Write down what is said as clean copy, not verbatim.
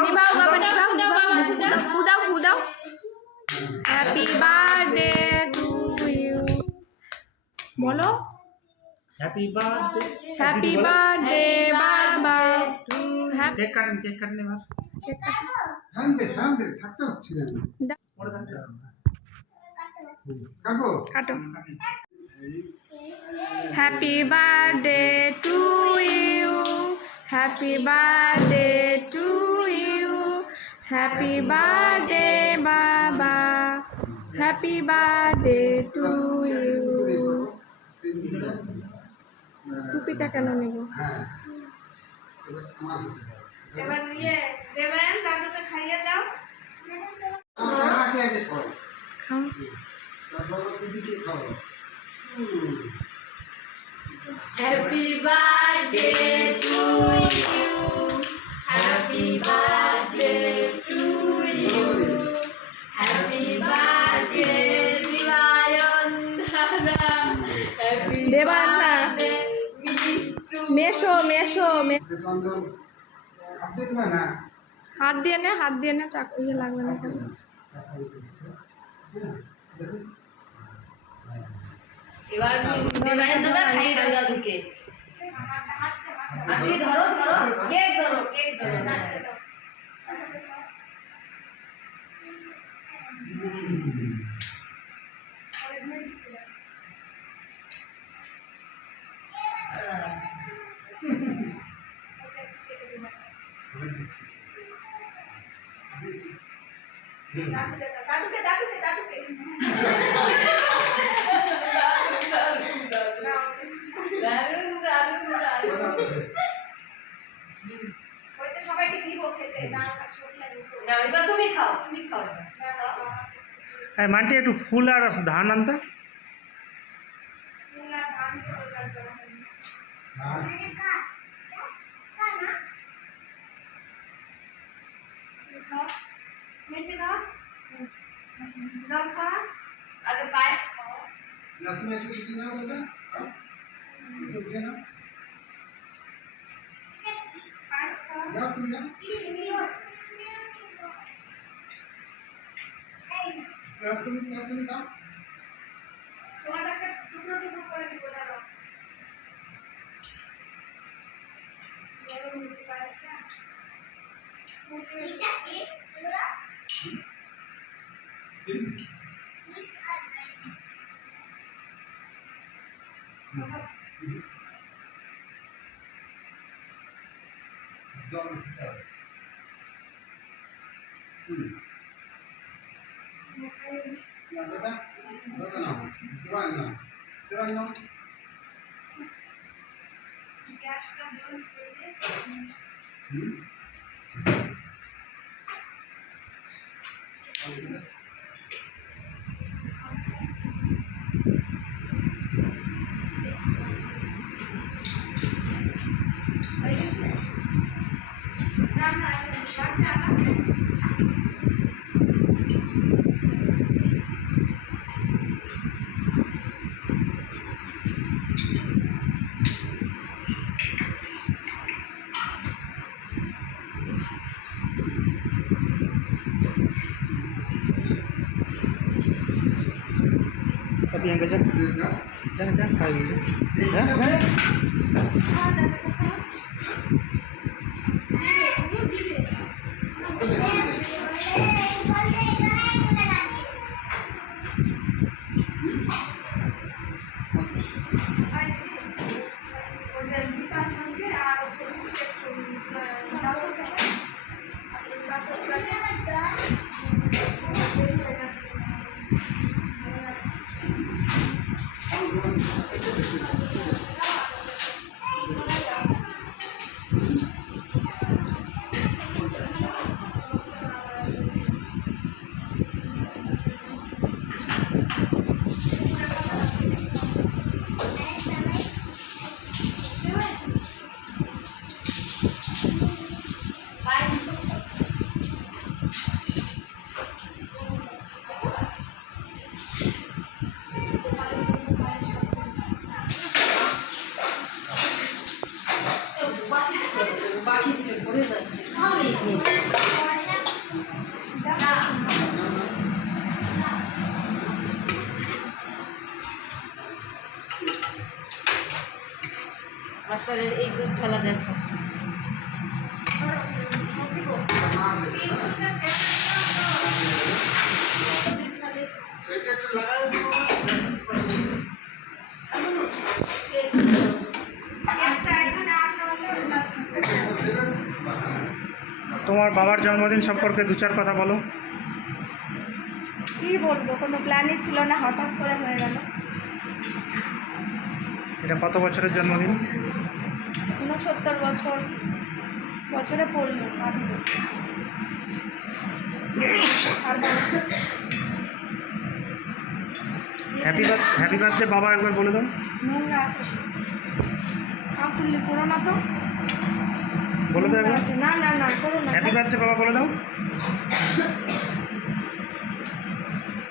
নিভাও বাবা নিভাও উদাও উদাও হ্যাপি বার্থডে টু ইউ বলো হ্যাপি বার্থডে বাবা কেক কাটেন এবার থাকতে পারছি না কাটো happy birthday to you happy birthday to you happy birthday বাবা হ্যাপি বার্থডে টু ইউ টুপিটা কেন নেব এবার ইয়ে দেবেন দাদুকে খাইয়ে দাও খাও happy birthday to you happy birthday to you happy birthday Dibayan দাদা হ্যাপি বার্থডে মেশো হাত দিয়ে নে চাকু ইয়ে লাগবে না কেন এবার দেবায়ন দাদা খাইয়ে দাও দাদুকে আপনি ধরো কেক ধরো দাদুকে সবাইকে দিব খেতে না এবার তুমি খাও মান্টি একটু ফুল আর ধান আনতে আগে পায়েস খাও না তুমি একটু কি নাও দাদা পায়েস খাও না তুমি না তুমি নাও তোমাদেরকে টুকরো করে দিব দাঁড়াও পায়েসটা এটা কি জল দিতে হবে না দাদা নাও দেবান নাও গ্যাসটা জ্বলছে tapi yang gajah jangan kayu বাটিতে ভরে যাচ্ছে খেলা দেখো। তোমার বাবার জন্মদিন সম্পর্কে দু চার কথা বলো। কি বলবো, কোনো প্ল্যানই ছিল না, হঠাৎ করে হয়ে গেল। এটা কত বছরের জন্মদিন? 69 বছরে পড়লো। হ্যাপি বার্থডে বাবা, একবার বলে দাও। নোংরা আছে, তুললে করো না তো, বলে দাও একবার। আছে। না না না করো না। হ্যাপি বার্থডে বাবা বলে দাও।